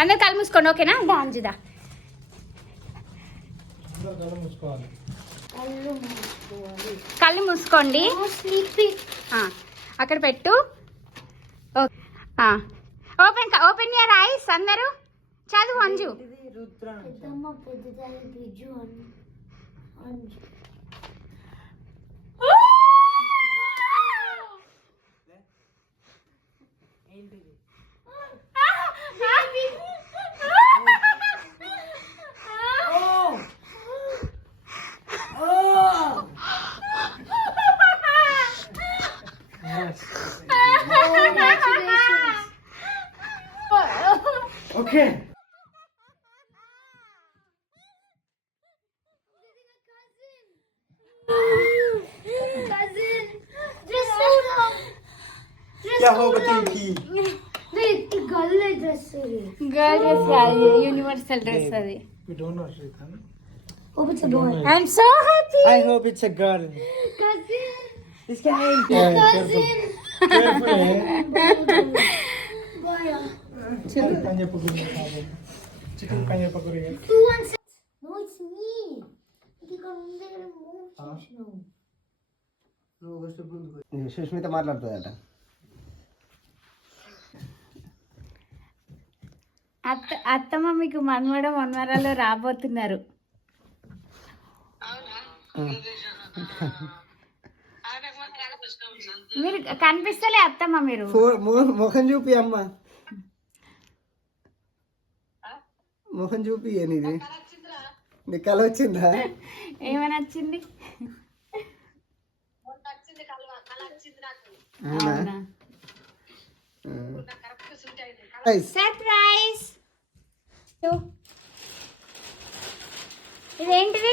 అందరు కళ్ళు మూసుకోండి, ఓకేనా? అంజుదా కళ్ళు మూసుకోండి. అక్కడ పెట్టు. Open your eyes. అందరూ చదువు. అంజు Okay. क्या होगा तेरी गर्ल ड्रेस కాదు, యూనివర్సల్ డ్రెస్ అది. We don't know Shrikhan. Hope it's a boy. I'm so happy. I hope it's a girl. Cousin. इसका name क्या है? Cousin. Careful है. Boy. चिकन कांजे पकड़िए. चिकन कांजे पकड़िए. Who wants it? No, it's me. You can move. Sushmita మాట్లాడుతుందట. అత్తమ్మ మీకు మన్మరాలు రాబోతున్నారు. మీరు కనిపిస్తలే అత్తమ్మ. మీరు ముఖం చూపి అమ్మ, ముఖం చూపి. నీది నీ కళ వచ్చిందా? ఏమని వచ్చింది? సర్ప్రైజ్. ఇదేంటిది?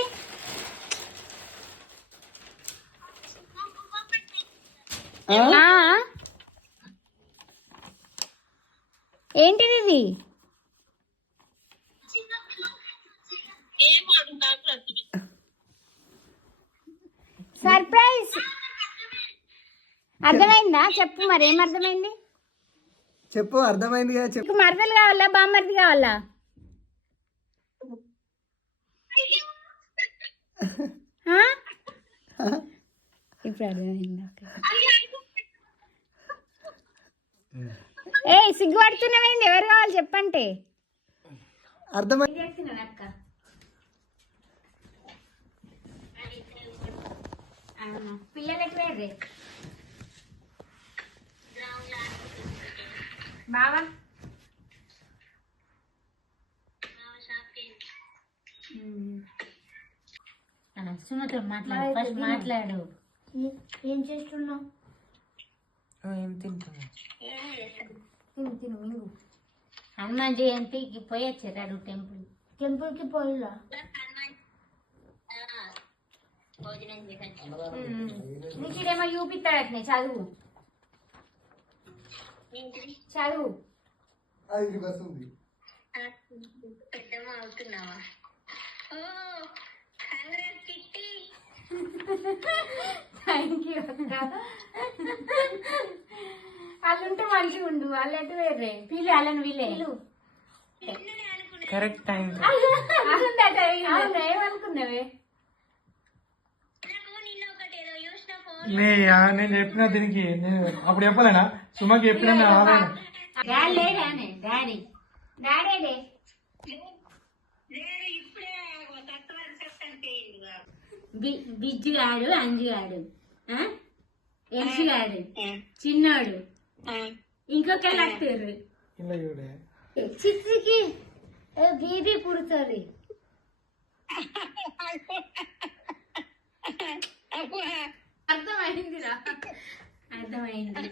ఏంటిది ఇది? సర్ప్రైజ్. అర్థమైందా? చెప్పు మరి, ఏం అర్థమైంది చెప్పు. అర్థమైంది కదా చెప్పు. మరదలు కావాలా, బామ్మర్ది కావాలా? ఇప్పుడు అర్థమైందా? ఏ సిగ్గుపడుతున్నావేంది? ఎవరు కావాలి చెప్పంటే అర్థమైంది. అక్క పిల్లలకి వేరే బావా సుమతో మాట్లాడు. ఫస్ట్ మాట్లాడు. ఏం చేస్తున్నావు? ఏం తింటున్నావు? తిను మింగు. హనుమాన్ జయంతికి పోయొచ్చారు టెంపుల్కి పోయిలా? నీకేమో చూపిస్తాడట్నే. చదువు. పెద్దమ్మ అవుతున్నావా? థ్యాంక్ యూ అక్క. వాళ్ళుంటే మంచిగా ఉండు. వాళ్ళైతే వేరే వీళ్ళు వాళ్ళని వీళ్ళే కరెక్ట్ టైం. ఏమనుకున్నావే? నేను చెప్పిన దీనికి అప్పుడు చెప్పలేనా? సుమకి చెప్పిన బిజ్జు గాడు, అంజు గాడు, ఎల్సి గాడు, చిన్నోడు, ఇంకొక లక్తారు. చిత్రికి బేబీ పుడుతుంది. అర్థమైందిరా? అర్థమైంది.